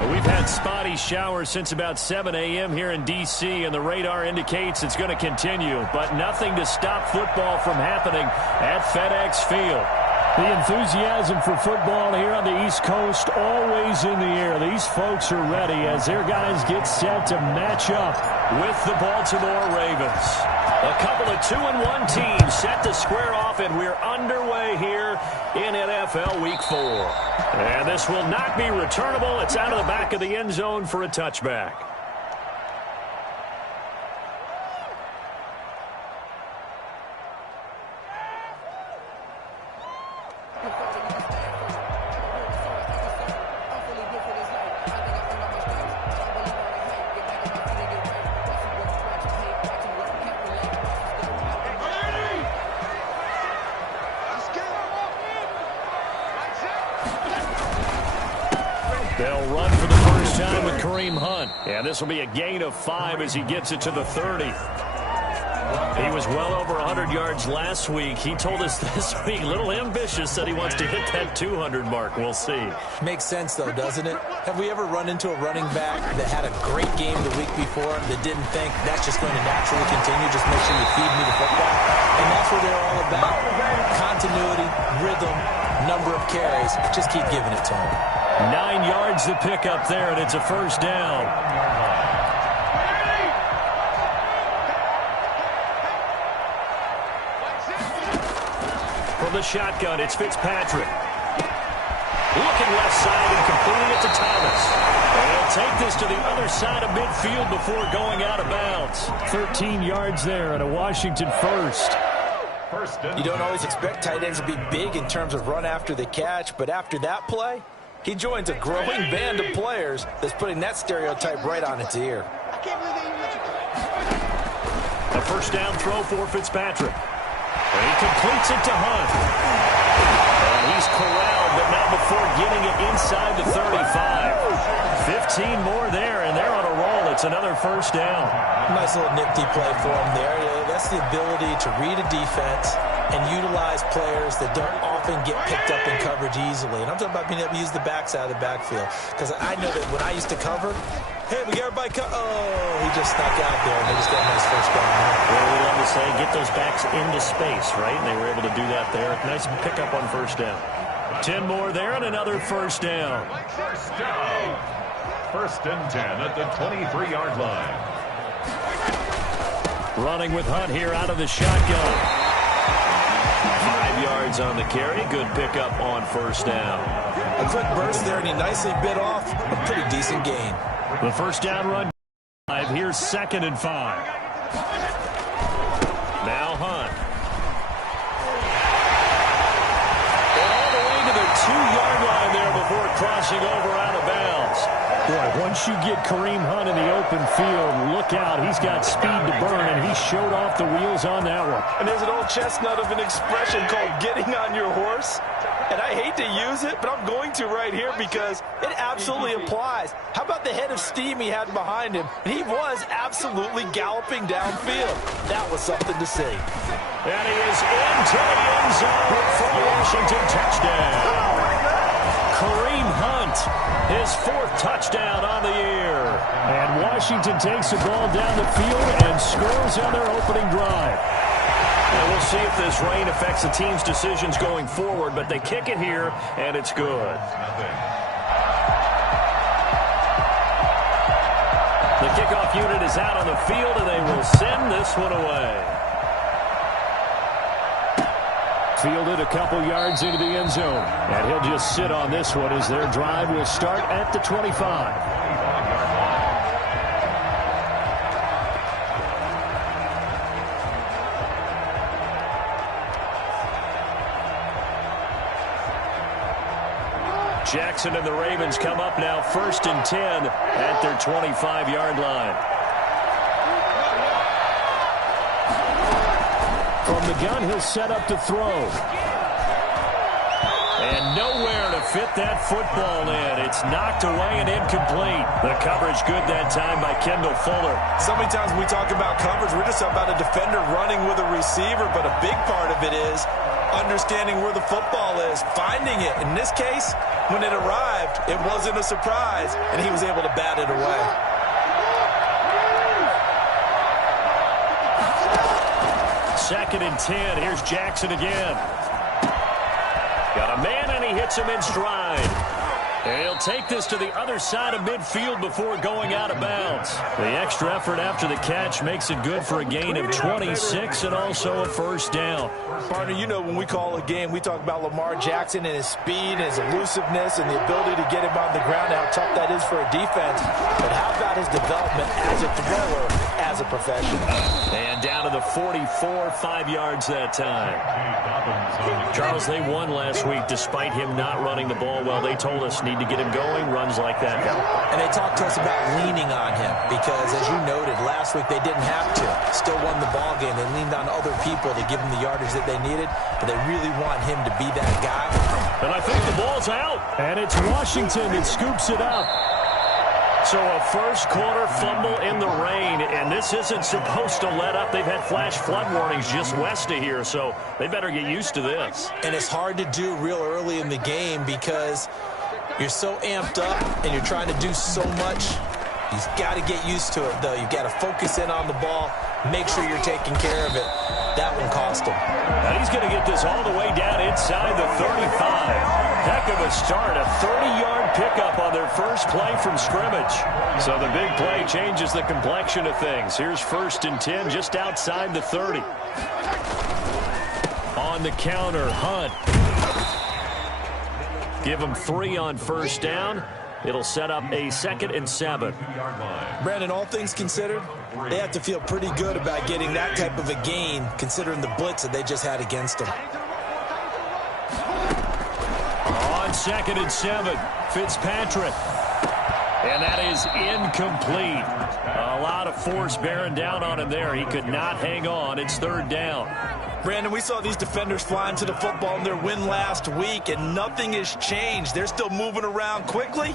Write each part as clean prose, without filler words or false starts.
We've had spotty showers since about 7 a.m. here in D.C., and the radar indicates it's going to continue, but nothing to stop football from happening at FedEx Field. The enthusiasm for football here on the East Coast always in the air. These folks are ready as their guys get set to match up with the Baltimore Ravens. A couple of 2-1 teams set to square off, and we're underway here in NFL Week 4. And this will not be returnable. It's out of the back of the end zone for a touchback. They'll run for the first time with Kareem Hunt. And this will be a gain of 5 as he gets it to the 30. He was well over 100 yards last week. He told us this week, a little ambitious, said he wants to hit that 200 mark. We'll see. Makes sense, though, doesn't it? Have we ever run into a running back that had a great game the week before that didn't think that's just going to naturally continue? Just make sure you feed me the football. And that's what they're all about. Continuity, rhythm, number of carries. Just keep giving it to him. 9 yards to pick up there, and it's a first down. From the shotgun, it's Fitzpatrick. Looking left side and completing it to Thomas. And he'll take this to the other side of midfield before going out of bounds. 13 yards there and a Washington first. You don't always expect tight ends to be big in terms of run after the catch, but after that play, he joins a growing band of players that's putting that stereotype right on its ear. A first down throw for Fitzpatrick. And he completes it to Hunt. And he's corralled, but not before getting it inside the 35. 15 more there, and they're on a roll. It's another first down. Nice little nifty play for him there. That's the ability to read a defense and utilize players that don't often get picked up in coverage easily. And I'm talking about being able to use the backside of the backfield. Because I know that when I used to cover, hey, we got everybody he just snuck out there, and they just got a nice first down. Well, we love to say, get those backs into space, right? And they were able to do that there. Nice pickup on first down. 10 more there and another first down. First down. First and 10 at the 23-yard line. Running with Hunt here out of the shotgun. 5 yards on the carry. Good pickup on first down. A quick burst there, and he nicely bit off a pretty decent gain. The first down run. Here's 2nd and 5. Now Hunt. All the way to the 2-yard line there before crossing over out of bounds. Boy, once you get Kareem Hunt in the open field, look out. He's got speed to burn, and he showed off the wheels on that one. And there's an old chestnut of an expression called getting on your horse. And I hate to use it, but I'm going to right here because it absolutely applies. How about the head of steam he had behind him? He was absolutely galloping downfield. That was something to see. And he is into the end zone for a Washington touchdown. Kareem Hunt, his 4th touchdown on the year. And Washington takes the ball down the field and scores on their opening drive. And we'll see if this rain affects the team's decisions going forward, but they kick it here, and it's good. The kickoff unit is out on the field, and they will send this one away. Fielded a couple yards into the end zone. And he'll just sit on this one as their drive will start at the 25. Jackson and the Ravens come up now 1st and 10 at their 25-yard line. From the gun, he'll set up to throw. And nowhere to fit that football in. It's knocked away and incomplete. The coverage good that time by Kendall Fuller. So many times when we talk about coverage, we're just about a defender running with a receiver, but a big part of it is understanding where the football is, finding it. In this case, when it arrived, it wasn't a surprise, and he was able to bat it away. Second and 10. Here's Jackson again. Got a man, and he hits him in stride. And he'll take this to the other side of midfield before going out of bounds. The extra effort after the catch makes it good for a gain of 26 and also a first down. Partner, you know when we call a game, we talk about Lamar Jackson and his speed and his elusiveness and the ability to get him on the ground, how tough that is for a defense. But how about his development as a thrower, as a professional? And down to the 44, 5 yards that time. Charles, they won last week despite him not running the ball well. They told us need to get him going, runs like that. And they talked to us about leaning on him because, as you noted, last week they didn't have to. Still won the ball game. They leaned on other people to give them the yardage that they needed, but they really want him to be that guy. And I think the ball's out. And it's Washington that scoops it up. So a first quarter fumble in the rain, and this isn't supposed to let up. They've had flash flood warnings just west of here, so they better get used to this. And it's hard to do real early in the game because you're so amped up and you're trying to do so much. You've got to get used to it, though. You've got to focus in on the ball, make sure you're taking care of it. That one cost him. Now he's going to get this all the way down inside the 35. Heck of a start, a 30-yard pickup on their first play from scrimmage. So the big play changes the complexion of things. Here's first and 10 just outside the 30. On the counter, Hunt. Give him 3 on first down. It'll set up a 2nd and 7. Brandon, all things considered, they have to feel pretty good about getting that type of a gain considering the blitz that they just had against them. On 2nd and 7, Fitzpatrick. And that is incomplete. A lot of force bearing down on him there. He could not hang on. It's 3rd down. Brandon, we saw these defenders flying to the football in their win last week, and nothing has changed. They're still moving around quickly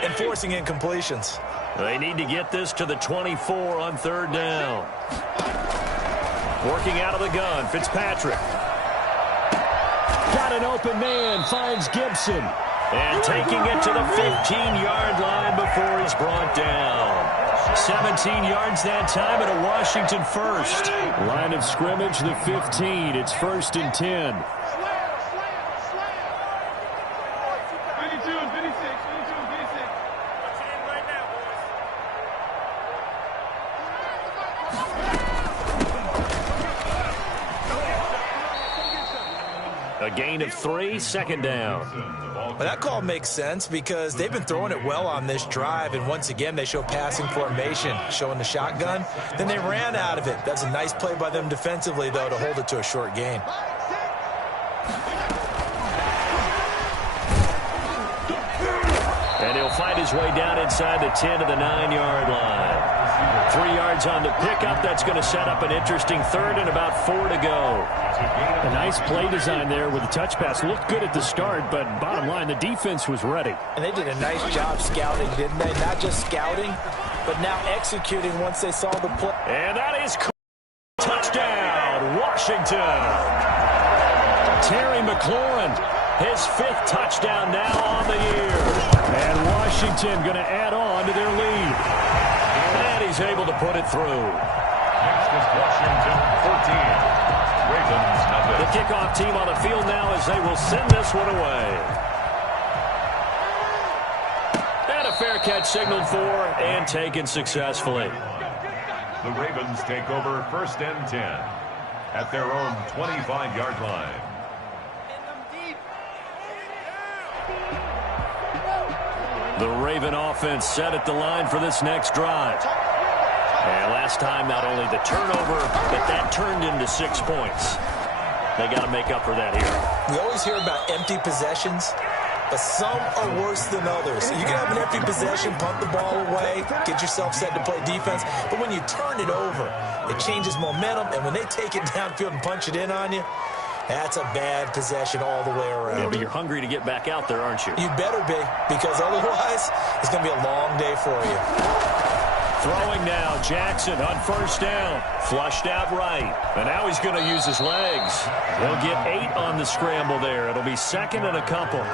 and forcing incompletions. They need to get this to the 24 on 3rd down. Working out of the gun, Fitzpatrick. Got an open man, finds Gibson. And taking it to the 15-yard line before he's brought down. 17 yards that time and a Washington first. Line of scrimmage, the 15. It's 1st and 10. A gain of 3, 2nd down. Well, that call makes sense because they've been throwing it well on this drive, and once again they show passing formation, showing the shotgun. Then they ran out of it. That's a nice play by them defensively, though, to hold it to a short gain. And he'll find his way down inside the 10 to the 9-yard line. 3 yards on the pickup. That's going to set up an interesting 3rd and about 4 to go. A nice play design there with the touch pass. Looked good at the start, but bottom line, the defense was ready. And they did a nice job scouting, didn't they? Not just scouting, but now executing once they saw the play. And that is touchdown, Washington. Terry McLaurin, his 5th touchdown now on the year. And Washington going to add on to their lead. And he's able to put it through. Next is Washington 14. Ravens nothing. The kickoff team on the field now as they will send this one away. And a fair catch signaled for and taken successfully. The Ravens take over 1st and 10 at their own 25-yard line. The Raven offense set at the line for this next drive. And last time, not only the turnover, but that turned into 6 points. They got to make up for that here. We always hear about empty possessions, but some are worse than others. You can have an empty possession, punt the ball away, get yourself set to play defense, but when you turn it over, it changes momentum, and when they take it downfield and punch it in on you, that's a bad possession all the way around. Yeah, but you're hungry to get back out there, aren't you? You better be, because otherwise it's going to be a long day for you. Throwing now, Jackson on first down. Flushed out right. And now he's going to use his legs. He'll get 8 on the scramble there. It'll be 2nd and a couple.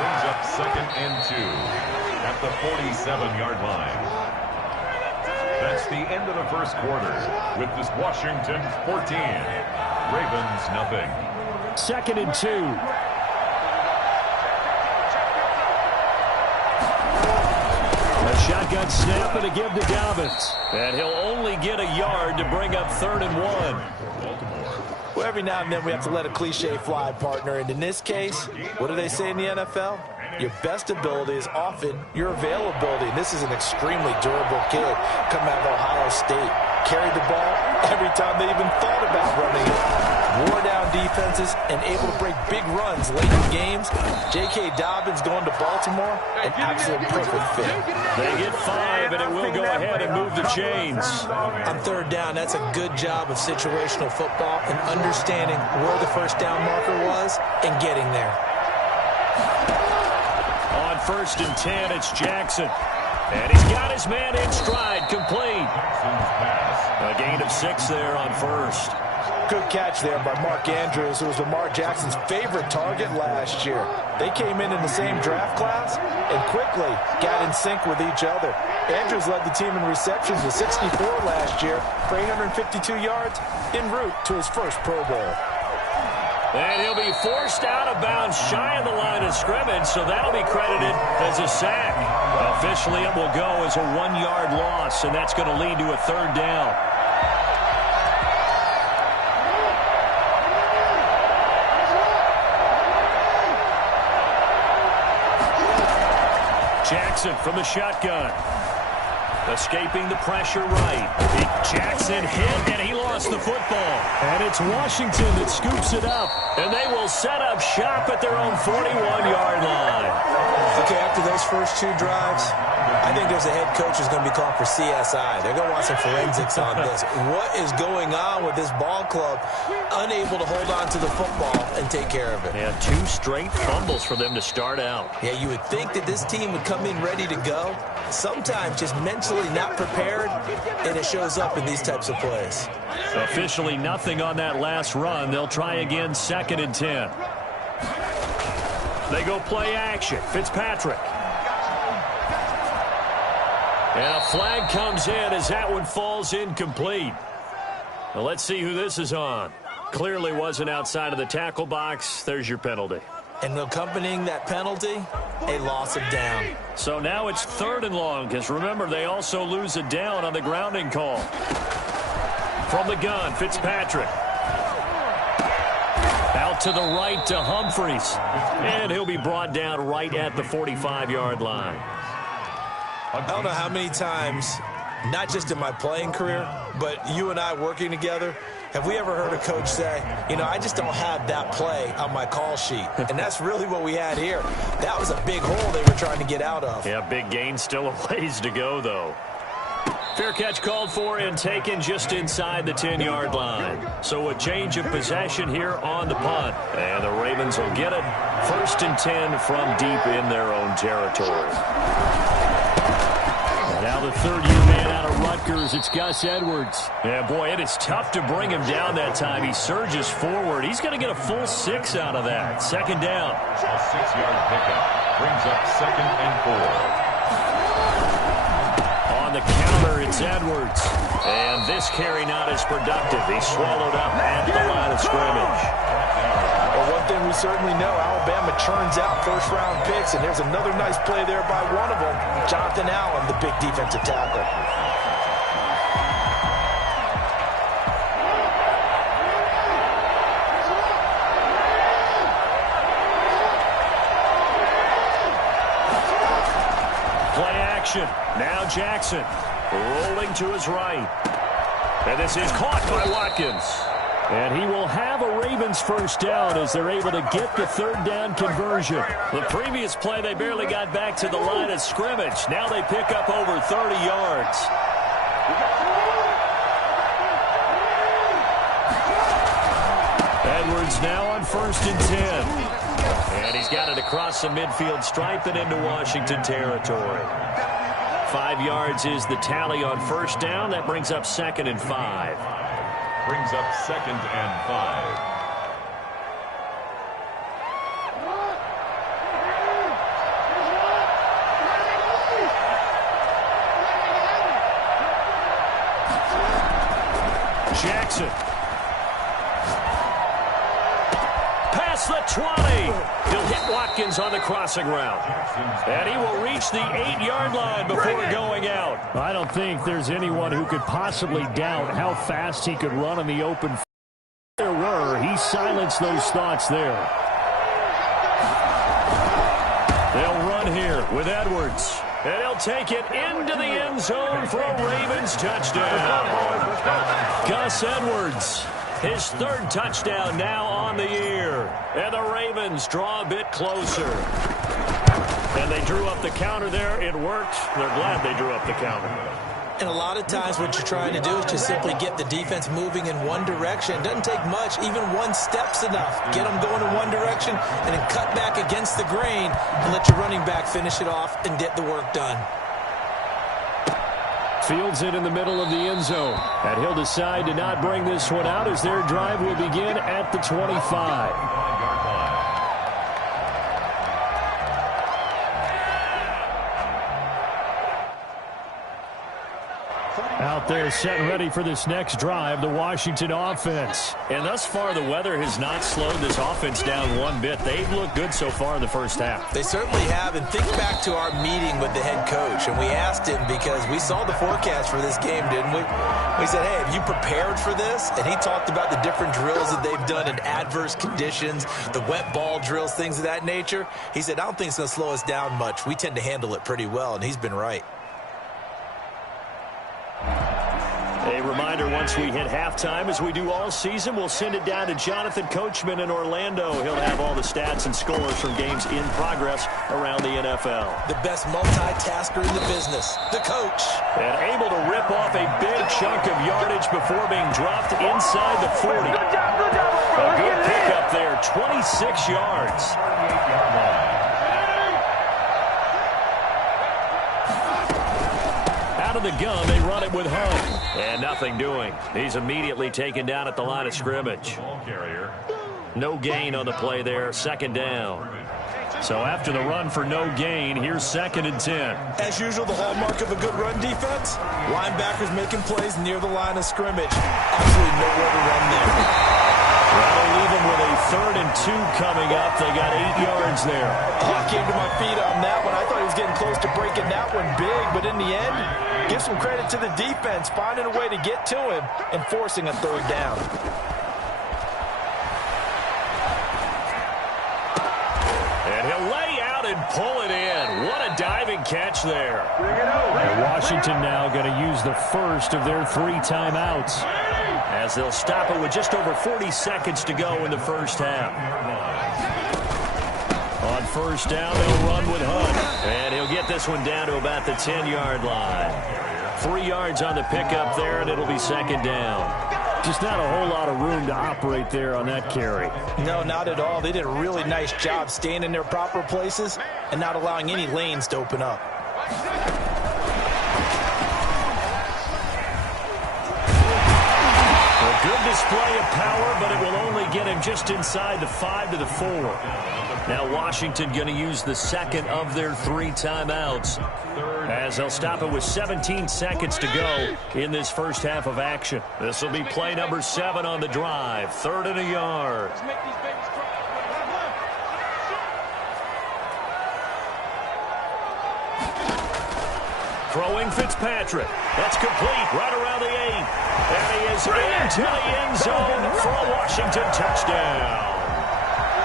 Brings up 2nd and 2 at the 47-yard line. That's the end of the first quarter with this Washington 14, Ravens nothing. 2nd and 2. A shotgun snap and a give to Dobbins. And he'll only get a yard to bring up 3rd and 1. Well, every now and then we have to let a cliche fly, partner. And in this case, what do they say in the NFL? Your best ability is often your availability. And this is an extremely durable kid coming out of Ohio State. Carried the ball every time they even thought about running it. Wore down defenses and able to break big runs late in games. J.K. Dobbins going to Baltimore, an absolute perfect fit. They get 5, and it will go ahead and move the chains. On 3rd down, that's a good job of situational football and understanding where the first down marker was and getting there. On 1st and 10, it's Jackson. And he's got his man in stride, complete. A gain of 6 there on 1st. Good catch there by Mark Andrews, who was Lamar Jackson's favorite target last year. They came in the same draft class and quickly got in sync with each other. Andrews led the team in receptions with 64 last year for 852 yards en route to his first Pro Bowl. And he'll be forced out of bounds shy of the line of scrimmage, so that'll be credited as a sack. Officially, it will go as a 1-yard loss, and that's going to lead to a 3rd down. Jackson from the shotgun. Escaping the pressure right. Jackson hit, and he lost the football. And it's Washington that scoops it up. And they will set up shop at their own 41-yard line. Okay, after those first 2 drives, I think there's a head coach who's going to be calling for CSI. They're going to want some forensics on this. What is going on with this ball club? Unable to hold on to the football and take care of it. Yeah, 2 straight fumbles for them to start out. Yeah, you would think that this team would come in ready to go. Sometimes just mentally not prepared, and it shows up in these types of plays. Officially nothing on that last run. They'll try again 2nd and 10. They go play action. Fitzpatrick. And a flag comes in as that one falls incomplete. Well, let's see who this is on. Clearly wasn't outside of the tackle box. There's your penalty. And accompanying that penalty, a loss of down. So now it's 3rd and long, because remember, they also lose a down on the grounding call. From the gun, Fitzpatrick. Out to the right to Humphreys. And he'll be brought down right at the 45-yard line. I don't know how many times, not just in my playing career, but you and I working together, have we ever heard a coach say, you know, I just don't have that play on my call sheet? And that's really what we had here. That was a big hole they were trying to get out of. Yeah, big gain, still a ways to go, though. Fair catch called for and taken just inside the 10-yard line. So a change of possession here on the punt. And the Ravens will get it. 1st and 10 from deep in their own territory. Now the 3rd-year man out of Rutgers, it's Gus Edwards. Yeah, boy, it is tough to bring him down that time. He surges forward. He's going to get a full 6 out of that. 2nd down. A 6-yard pickup brings up 2nd and 4. On the counter, it's Edwards. And this carry not as productive. He's swallowed up at the line of scrimmage. Well, one thing we certainly know, Alabama churns out first-round picks, and there's another nice play there by one of them, Jonathan Allen, the big defensive tackle. Play action. Now Jackson rolling to his right. And this is caught by Watkins. And he will have a Ravens first down as they're able to get the 3rd down conversion. The previous play, they barely got back to the line of scrimmage. Now they pick up over 30 yards. Edwards now on 1st and 10. And he's got it across the midfield stripe and into Washington territory. 5 yards is the tally on 1st down. That brings up 2nd and 5. Brings up 2nd and 5. Jackson. Past the 20. He'll hit Watkins on the crossing route. And he will reach the 8-yard line before going out. I don't think there's anyone who could possibly doubt how fast he could run in the open. There were. He silenced those thoughts there. They'll run here with Edwards. And he'll take it into the end zone for a Ravens touchdown. Gus Edwards, his third touchdown now on the year. And the Ravens draw a bit closer. And they drew up the counter there. It worked. They're glad they drew up the counter. And a lot of times what you're trying to do is just simply get the defense moving in one direction. It doesn't take much. Even one step's enough. Get them going in one direction and then cut back against the grain and let your running back finish it off and get the work done. Fields it in the middle of the end zone. And he'll decide to not bring this one out as their drive will begin at the 25. Out there set and ready for this next drive, the Washington offense. And thus far, the weather has not slowed this offense down one bit. They've looked good so far in the first half. They certainly have. And think back to our meeting with the head coach. And we asked him because we saw the forecast for this game, didn't we? We said, hey, have you prepared for this? And he talked about the different drills that they've done in adverse conditions, the wet ball drills, things of that nature. He said, I don't think it's going to slow us down much. We tend to handle it pretty well, and he's been right. A reminder, once we hit halftime, as we do all season, we'll send it down to Jonathan Coachman in Orlando. He'll have all the stats and scores from games in progress around the NFL. The best multitasker in the business, the coach. And able to rip off a big chunk of yardage before being dropped inside the 40. A good pickup there, 26 yards. Out of the gun, they run it with Hunt. And nothing doing. He's immediately taken down at the line of scrimmage. No gain on the play there, second down. So after the run for no gain, here's 2nd and 10. As usual, the hallmark of a good run defense, linebackers making plays near the line of scrimmage. Absolutely nowhere to run there. Well, they leave them with a 3rd and 2 coming up. They got 8 yards there. Oh, I came to my feet on that one. I thought he was getting close to breaking that one big, but in the end, give some credit to the defense, finding a way to get to him and forcing a 3rd down. And he'll lay out and pull it in. What a diving catch there. And Washington now going to use the first of their 3 timeouts, as they'll stop it with just over 40 seconds to go in the first half. On first down, they'll run with Hunt. And he'll get this one down to about the 10-yard line. 3 yards on the pickup there, and it'll be 2nd down. Just not a whole lot of room to operate there on that carry. No, not at all. They did a really nice job staying in their proper places and not allowing any lanes to open up. A good display of power, but it will only get him just inside the 5 to the 4. Now Washington going to use the 2nd of their 3 timeouts, as they'll stop it with 17 seconds to go in this first half of action. This will be play number 7 on the drive, 3rd and a yard. Throwing Fitzpatrick. That's complete right around the 8. And he is into the end zone for a Washington touchdown.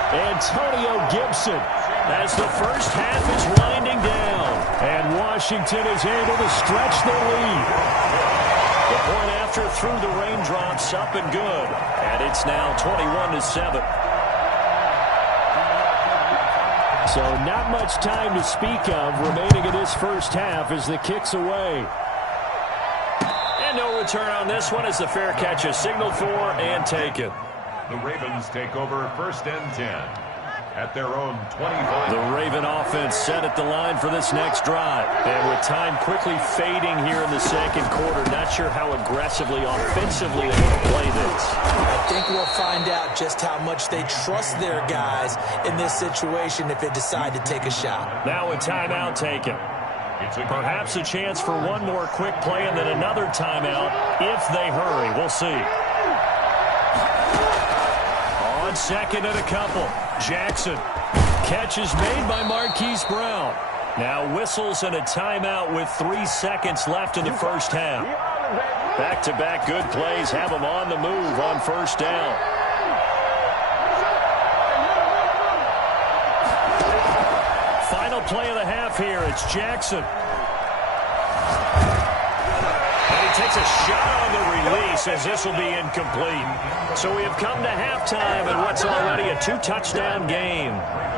Antonio Gibson, As the first half is winding down. and Washington is able to stretch their lead. The point after through the raindrops, up and good. And it's now 21-7. So not much time to speak of remaining in this first half as the kick's away. And no return on this one as the fair catch is signaled for and taken. The Ravens take over 1st and 10 at their own 25. The Raven offense set at the line for this next drive. And with time quickly fading here in the second quarter, not sure how aggressively, offensively they want to play this. I think we'll find out just how much they trust their guys in this situation if they decide to take a shot. Now a timeout taken. Perhaps a chance for one more quick play and then another timeout if they hurry. We'll see. on second and a couple. Jackson. Catch is made by Marquise Brown. Now whistles and a timeout with 3 seconds left in the first half. Back-to-back good plays have him on the move on first down. Final play of the half here. It's Jackson. And he takes a shot on the release as this will be incomplete. So we have come to halftime in what's already a 2-touchdown game.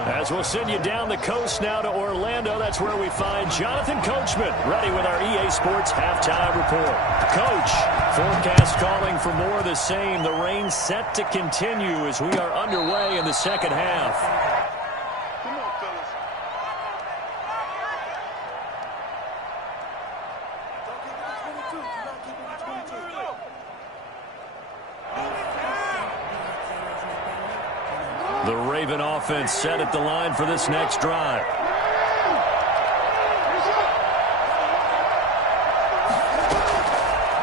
As we'll send you down the coast now to Orlando, that's where we find Jonathan Coachman ready with our EA Sports halftime report. Coach, forecast calling for more of the same. The rain set to continue as we are underway in the second half. The Raven offense set at the line for this next drive.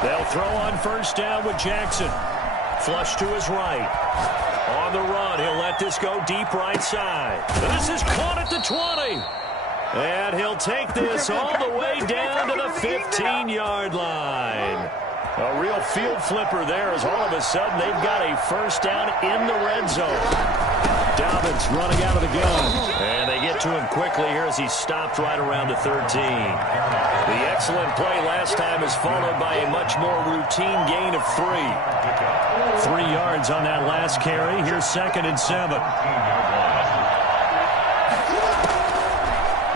They'll throw on first down with Jackson. Flush to his right. On the run, he'll let this go deep right side. This is caught at the 20. And he'll take this all the way down to the 15-yard line. A real field flipper there as all of a sudden they've got a first down in the red zone. Dobbins running out of the gun. And they get to him quickly here as he stopped right around the 13. The excellent play last time is followed by a much more routine gain of 3. 3 yards on that last carry. Here's 2nd and 7.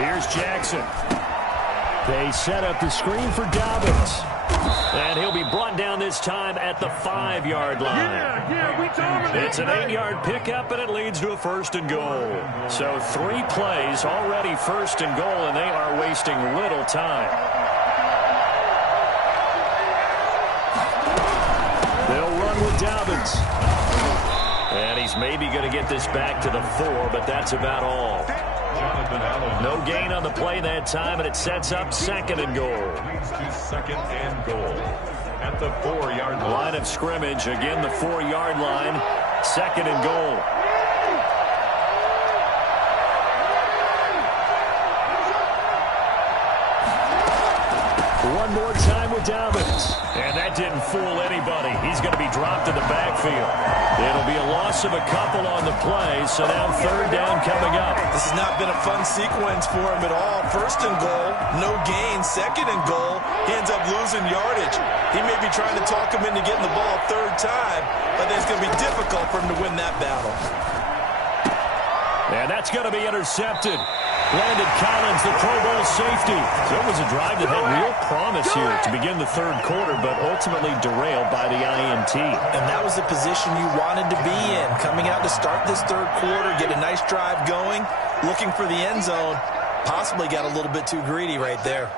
Here's Jackson. They set up the screen for Dobbins. And he'll be brought down this time at the 5-yard line. It's an 8-yard pickup, and it leads to a 1st and goal. So 3 plays already 1st and goal, and they are wasting little time. They'll run with Dobbins. And he's maybe going to get this back to the 4, but that's about all. No gain on the play that time, and it sets up 2nd and goal. Leads to 2nd and goal at the 4-yard line. Line of scrimmage, again the 4-yard line, 2nd and goal. One more time with Dobbins. And that didn't fool anybody. He's going to be dropped in the backfield. It'll be a loss of a couple on the play, so now 3rd down coming up. This has not been a fun sequence for him at all. 1st and goal, no gain. 2nd and goal, he ends up losing yardage. He may be trying to talk him into getting the ball 3rd time, but it's going to be difficult for him to win that battle. And that's going to be intercepted. Landon Collins, the Pro Bowl safety. So it was a drive that had real promise here to begin the 3rd quarter, but ultimately derailed by the INT. And that was the position you wanted to be in. Coming out to start this 3rd quarter, get a nice drive going, looking for the end zone. Possibly got a little bit too greedy right there.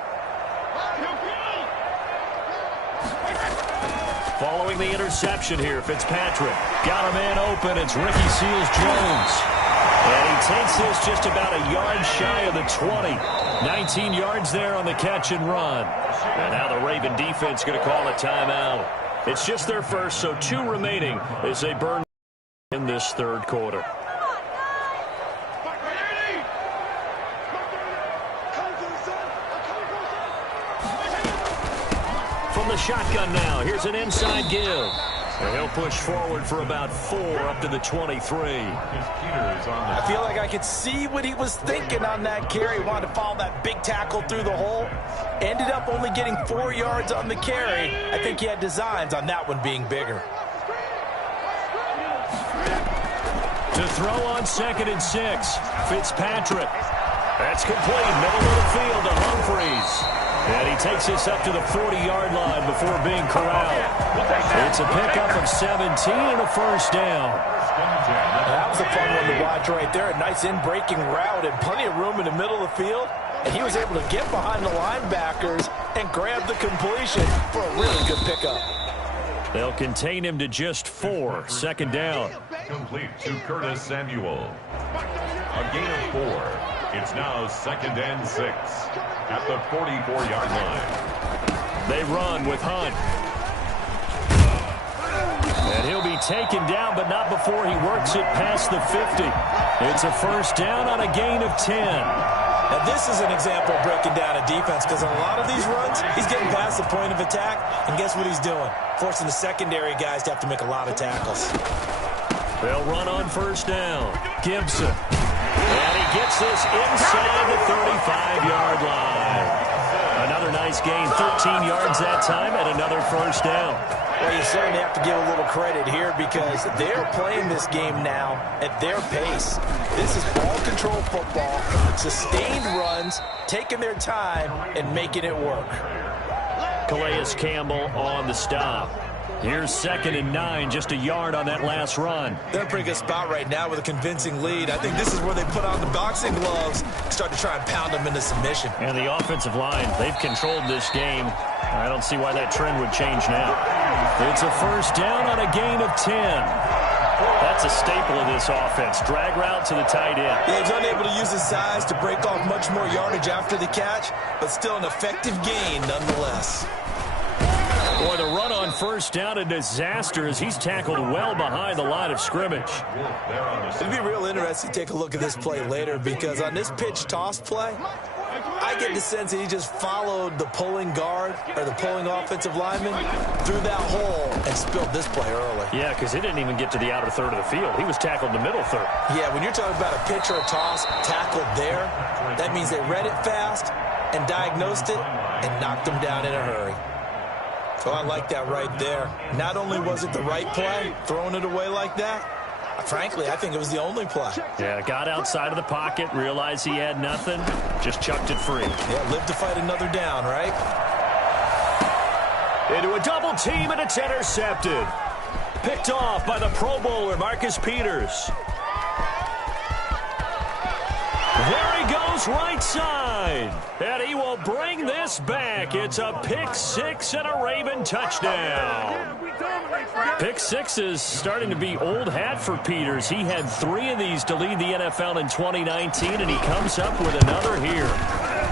Following the interception here, Fitzpatrick got a man open. It's Ricky Seals-Jones. And he takes this just about a yard shy of the 20. 19 yards there on the catch and run. And now the Raven defense going to call a timeout. It's just their first, so 2 remaining as they burn in this 3rd quarter. From the shotgun now, here's an inside give. And he'll push forward for about 4 up to the 23. I feel like I could see what he was thinking on that carry. He wanted to follow that big tackle through the hole. Ended up only getting 4 yards on the carry. I think he had designs on that one being bigger. To throw on 2nd and 6, Fitzpatrick. That's complete, middle of the field to Humphreys. And he takes this up to the 40-yard line before being corralled. It's a pickup of 17 and a 1st down. That was a fun one to watch right there. A nice in-breaking route and plenty of room in the middle of the field. And he was able to get behind the linebackers and grab the completion for a really good pickup. They'll contain him to just 4. 2nd down. Complete to Curtis Samuel. A gain of 4. It's now 2nd and 6 at the 44-yard line. They run with Hunt. And he'll be taken down, but not before he works it past the 50. It's a first down on a gain of 10. Now, this is an example of breaking down a defense because on a lot of these runs, he's getting past the point of attack, and guess what he's doing? Forcing the secondary guys to have to make a lot of tackles. They'll run on first down. Gibson. And he gets this inside the 35-yard line. Another nice gain, 13 yards that time, and another first down. Well, you certainly have to give a little credit here because they're playing this game now at their pace. This is ball control football, sustained runs, taking their time, and making it work. Calais Campbell on the stop. Here's 2nd and 9, just a yard on that last run. They're in a pretty good spot right now with a convincing lead. I think this is where they put on the boxing gloves and start to try and pound them into submission. And the offensive line, they've controlled this game. I don't see why that trend would change now. It's a first down on a gain of 10. That's a staple of this offense. Drag route to the tight end. Yeah, he's unable to use his size to break off much more yardage after the catch, but still an effective gain nonetheless. Boy, the run on first down, a disaster as he's tackled well behind the line of scrimmage. It'd be real interesting to take a look at this play later because on this pitch toss play, I get the sense that he just followed the pulling guard or the pulling offensive lineman through that hole and spilled this play early. Yeah, because he didn't even get to the outer third of the field. He was tackled in the middle third. Yeah, when you're talking about a pitch or a toss tackled there, that means they read it fast and diagnosed it and knocked him down in a hurry. So I like that right there. Not only was it the right play, throwing it away like that, frankly, I think it was the only play. Yeah, got outside of the pocket, realized he had nothing, just chucked it free. Yeah, live to fight another down, right? Into a double team, and it's intercepted. Picked off by the Pro Bowler, Marcus Peters. There he goes, right side. And he will bring this back. It's a pick six and a Raven touchdown. Pick six is starting to be old hat for Peters. He had 3 of these to lead the NFL in 2019, and he comes up with another here.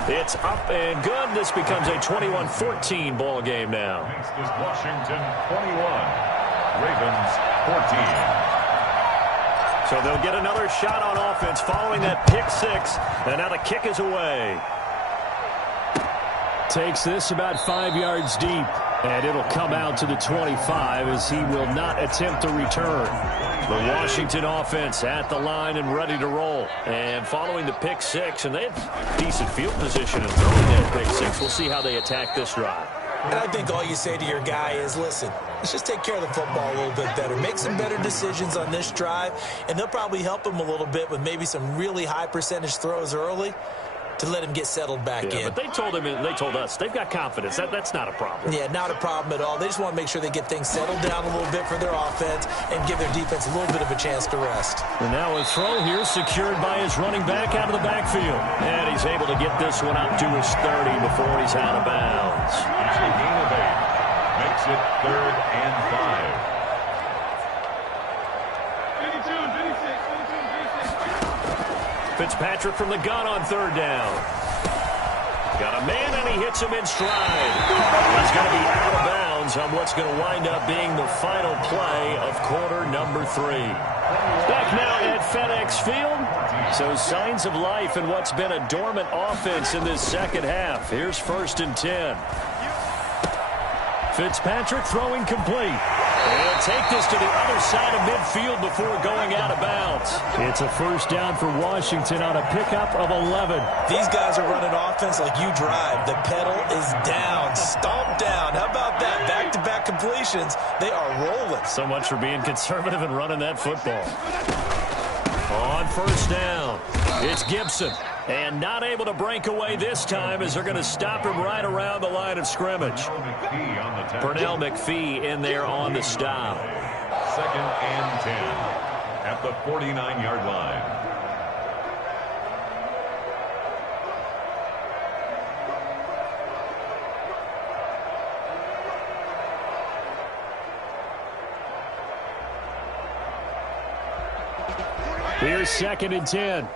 It's up and good. This becomes a 21-14 ball game now. Next is Washington 21, Ravens 14. So they'll get another shot on offense following that pick six. And now the kick is away. Takes this about 5 yards deep. And it'll come out to the 25 as he will not attempt to return. The Washington offense at the line and ready to roll. And following the pick six, and they have decent field position in throwing that pick six. We'll see how they attack this drive. And I think all you say to your guy is, listen, let's just take care of the football a little bit better. Make some better decisions on this drive, and they'll probably help him a little bit with maybe some really high percentage throws early to let him get settled back in. But they told him, they told us, they've got confidence. That's not a problem. Yeah, not a problem at all. They just want to make sure they get things settled down a little bit for their offense and give their defense a little bit of a chance to rest. And now a throw here secured by his running back out of the backfield. And he's able to get this one up to his 30 before he's out of bounds. It's a gain of 8. Makes it 3rd and 5. Fitzpatrick from the gun on 3rd down. Got a man, and he hits him in stride. He's going to be out of bounds on what's going to wind up being the final play of quarter number 3. Back now at FedEx Field. So signs of life in what's been a dormant offense in this second half. Here's 1st and 10. Fitzpatrick throwing complete. He'll take this to the other side of midfield before going out of bounds. It's a first down for Washington on a pickup of 11. These guys are running offense like you drive. The pedal is down, stomp down. How about that? Back-to-back completions. They are rolling. So much for being conservative and running that football. On 1st down, it's Gibson. And not able to break away this time as they're going to stop him right around the line of scrimmage. Pernell McPhee in there on the stop. 2nd and 10 at the 49-yard line. Here's 2nd and 10.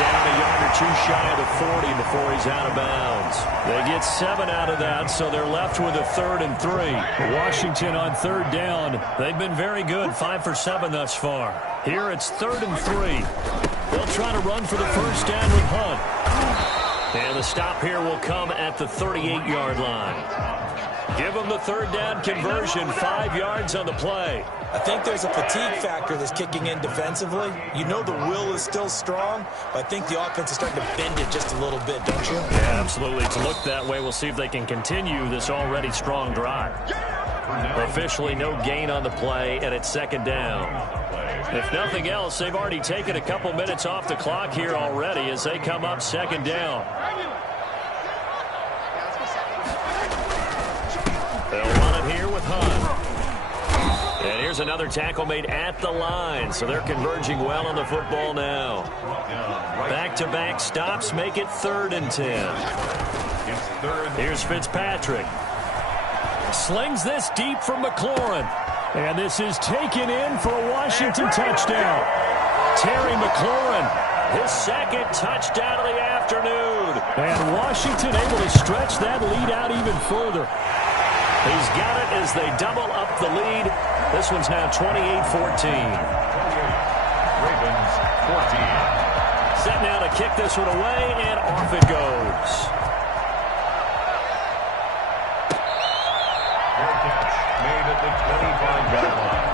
down a yard or two shy of the 40 before he's out of bounds. They get 7 out of that, so they're left with a 3rd and 3. Washington on 3rd down. They've been very good, 5 for 7 thus far. Here it's 3rd and 3. They'll try to run for the first down with Hunt. And the stop here will come at the 38-yard line. Give them the 3rd down conversion, 5 yards on the play. I think there's a fatigue factor that's kicking in defensively. You know the will is still strong, but I think the offense is starting to bend it just a little bit, don't you? Yeah, absolutely. It's looked that way. We'll see if they can continue this already strong drive. Officially no gain on the play, and it's 2nd down. If nothing else, they've already taken a couple minutes off the clock here already as they come up 2nd down. They'll run it here with Hunt. And here's another tackle made at the line, so they're converging well on the football now. Back-to-back stops make it 3rd and 10. Here's Fitzpatrick. Slings this deep from McLaurin. And this is taken in for a Washington touchdown. Terry McLaurin, his 2nd touchdown of the afternoon. And Washington able to stretch that lead out even further. He's got it as they double up the lead. This one's now 28-14. Ravens 14. Set now to kick this one away, and off it goes. Fair catch made at the 25-yard line.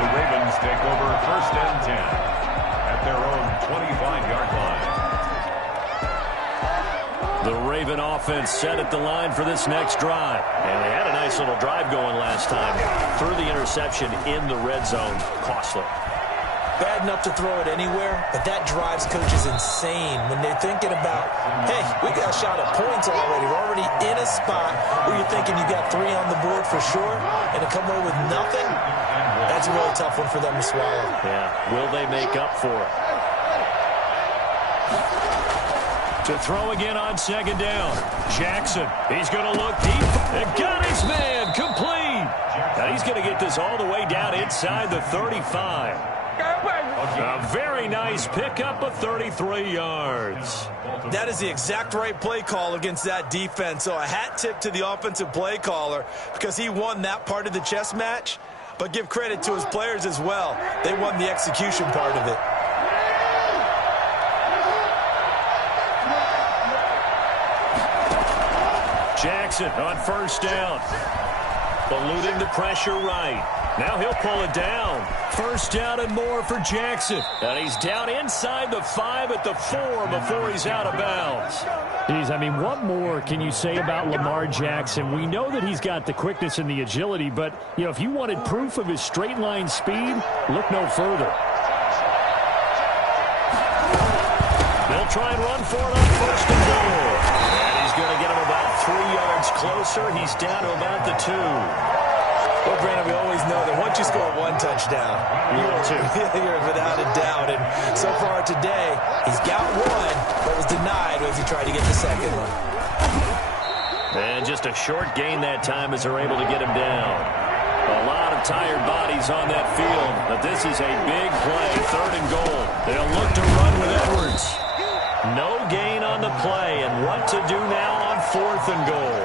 The Ravens take over 1st and 10 at their own 25-yard line. The Raven offense set at the line for this next drive. And they had a nice little drive going last time. Threw the interception in the red zone. Costly. Bad enough to throw it anywhere, but that drives coaches insane when they're thinking about, hey, we got a shot at points already. We're already in a spot where you're thinking you got 3 on the board for sure, and to come away with nothing, that's a really tough one for them to swallow. Yeah, will they make up for it? To throw again on 2nd down. Jackson, he's going to look deep. And got his man, complete. Now he's going to get this all the way down inside the 35. A very nice pickup of 33 yards. That is the exact right play call against that defense. So a hat tip to the offensive play caller because he won that part of the chess match. But give credit to his players as well. They won the execution part of it. Jackson on 1st down. Eluding the pressure right. Now he'll pull it down. 1st down and more for Jackson. And he's down inside the 5 at the 4 before he's out of bounds. Geez, I mean, what more can you say about Lamar Jackson? We know that he's got the quickness and the agility, but, you know, if you wanted proof of his straight line speed, look no further. They'll try and run for it on 1st and goal. And he's going to get him about 3 yards closer. He's down to about the 2. Well, Brandon, we always know that once you score 1 touchdown, you're without a doubt. And so far today, he's got 1, but was denied as he tried to get the 2nd one. And just a short gain that time as they're able to get him down. A lot of tired bodies on that field, but this is a big play, 3rd and goal. They'll look to run with Edwards. No gain on the play, and what to do now on 4th and goal.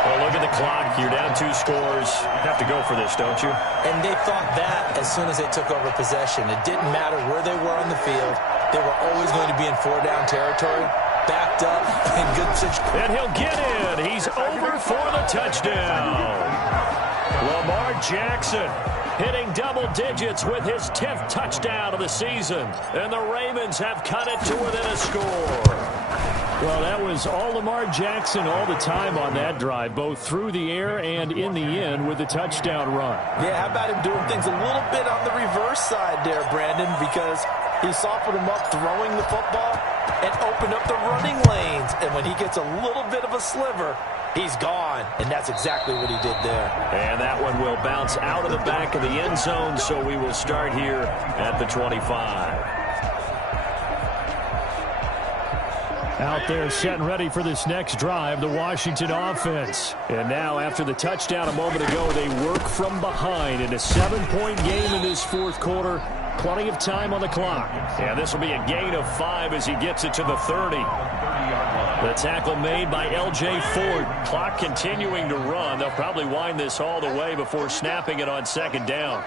Well, look at the clock. You're down 2 scores. Have to go for this, don't you? And they thought that as soon as they took over possession. It didn't matter where they were on the field. They were always going to be in 4-down territory, backed up, in good situation. And he'll get in. He's over for the touchdown. Lamar Jackson hitting double digits with his 10th touchdown of the season. And the Ravens have cut it to within a score. Well, that was all Lamar Jackson all the time on that drive, both through the air and in the end with the touchdown run. Yeah, how about him doing things a little bit on the reverse side there, Brandon, because he softened him up throwing the football and opened up the running lanes. And when he gets a little bit of a sliver, he's gone. And that's exactly what he did there. And that one will bounce out of the back of the end zone, so we will start here at the 25. Out there set and ready for this next drive, the Washington offense. And now after the touchdown a moment ago, they work from behind in a 7-point game in this 4th quarter. Plenty of time on the clock. And this will be a gain of 5 as he gets it to the 30. The tackle made by L.J. Ford. Clock continuing to run. They'll probably wind this all the way before snapping it on second down.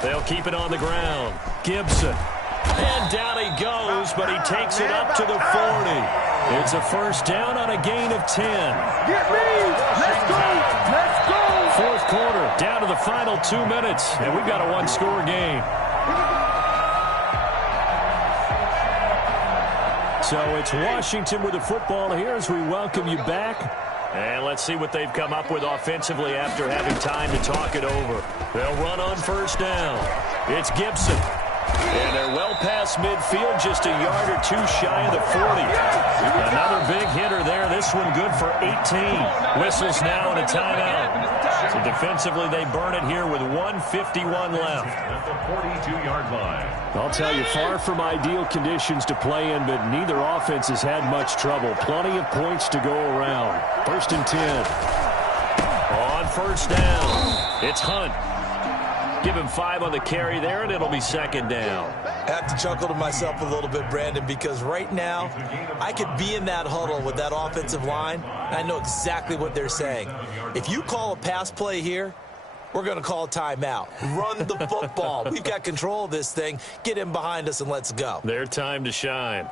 They'll keep it on the ground. Gibson. And down he goes, but he takes it up to the 40. It's a first down on a gain of 10. Get me! Let's go! Let's go! Fourth quarter, down to the final 2 minutes, and we've got a one-score game. So it's Washington with the football here as we welcome you back. And let's see what they've come up with offensively after having time to talk it over. They'll run on first down. It's Gibson. And they're well past midfield, just a yard or two shy of the 40. Another big hitter there. This one good for 18. Whistles now and a timeout. So defensively, they burn it here with 1:51 left. At the 42-yard line. I'll tell you, far from ideal conditions to play in, but neither offense has had much trouble. Plenty of points to go around. First and 10. On first down, it's Hunt. Give him 5 on the carry there, and it'll be second down. I have to chuckle to myself a little bit, Brandon, because right now I could be in that huddle with that offensive line, and I know exactly what they're saying. If you call a pass play here, we're going to call a timeout. Run the football. We've got control of this thing. Get in behind us and let's go. Their time to shine.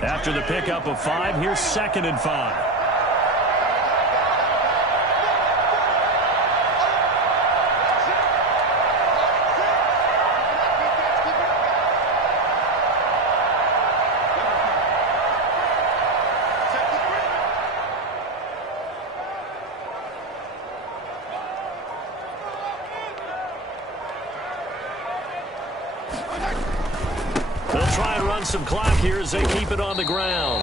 After the pickup of 5, here's second and 5. Some clock here as they keep it on the ground.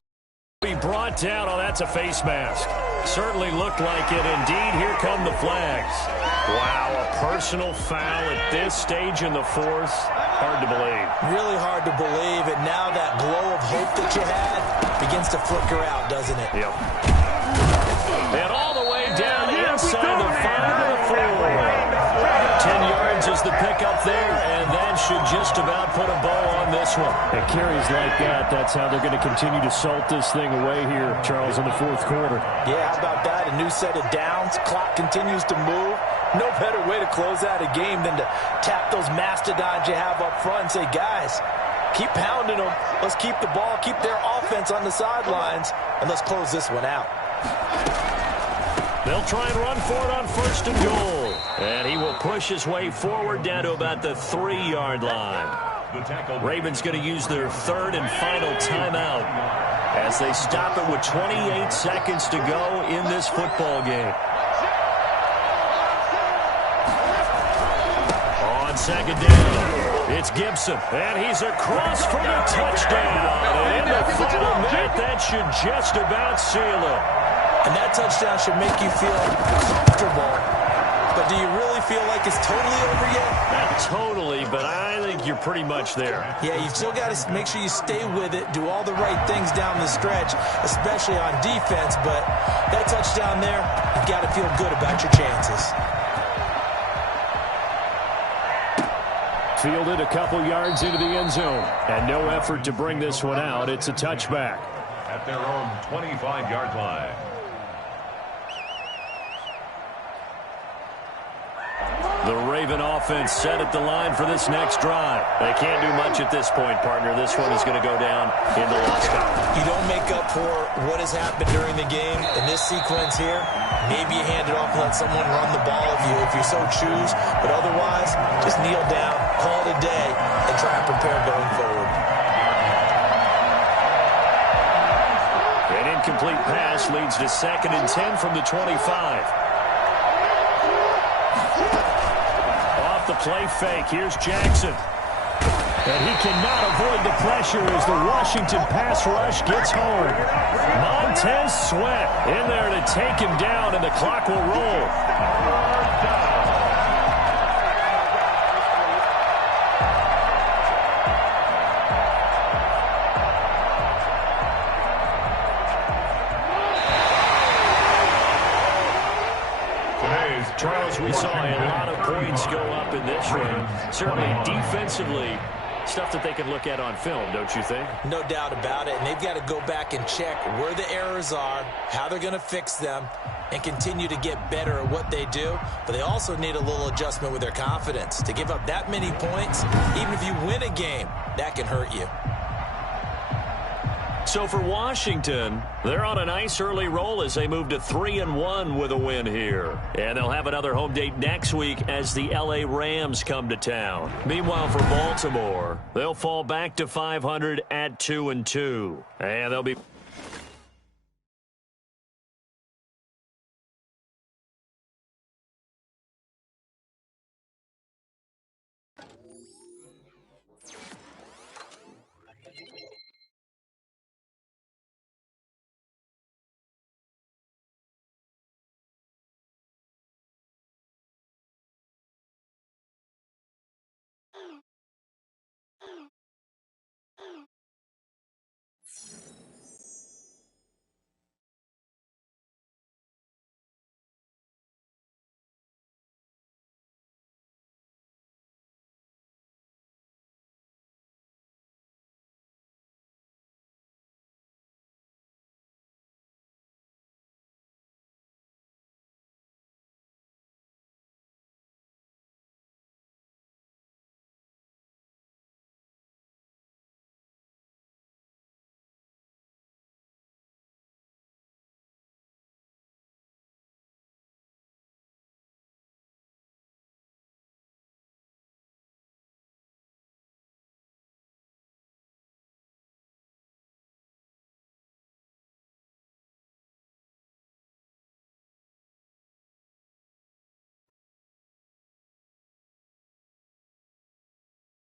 Be brought down. Oh, that's a face mask. Certainly looked like it. Indeed, here come the flags. Wow, a personal foul at this stage in the fourth. Hard to believe. Really hard to believe, and now that glow of hope that you had begins to flicker out, doesn't it? Yep. And all the way down inside the 5 to the 4. 10 yards is the pickup there, and that should just about put a bow on this one. It carries like that. That's how they're going to continue to salt this thing away here, Charles, in the fourth quarter. Yeah, how about that? A new set of downs. Clock continues to move. No better way to close out a game than to tap those mastodons you have up front and say, guys, keep pounding them. Let's keep the ball, keep their offense on the sidelines, and let's close this one out. They'll try and run for it on first and goal. And he will push his way forward down to about the 3-yard line. Ravens going to use their third and final timeout as they stop it with 28 seconds to go in this football game. On second down, it's Gibson. And he's across for the touchdown. And in the final minute, that should just about seal it. And that touchdown should make you feel comfortable. But do you really feel like it's totally over yet? Not totally, but I think you're pretty much there. Yeah, you've still got to make sure you stay with it, do all the right things down the stretch, especially on defense. But that touchdown there, you've got to feel good about your chances. Fielded a couple yards into the end zone. And no effort to bring this one out. It's a touchback. At their own 25-yard line. The Raven offense set at the line for this next drive. They can't do much at this point, partner. This one is going to go down in the loss column. You don't make up for what has happened during the game. In this sequence here, maybe you hand it off and let someone run the ball if you so choose. But otherwise, just kneel down, call it a day, and try and prepare going forward. An incomplete pass leads to second and 10 from the 25. The play fake. Here's Jackson. And he cannot avoid the pressure as the Washington pass rush gets home. Montez Sweat in there to take him down, and the clock will roll. We saw a lot of points go up in this one. Certainly defensively, stuff that they can look at on film, don't you think? No doubt about it. And they've got to go back and check where the errors are, how they're going to fix them, and continue to get better at what they do. But they also need a little adjustment with their confidence. To give up that many points, even if you win a game, that can hurt you. So for Washington, they're on a nice early roll as they move to 3-1 with a win here. And they'll have another home date next week as the LA Rams come to town. Meanwhile, for Baltimore, they'll fall back to 500 at 2-2. And they'll be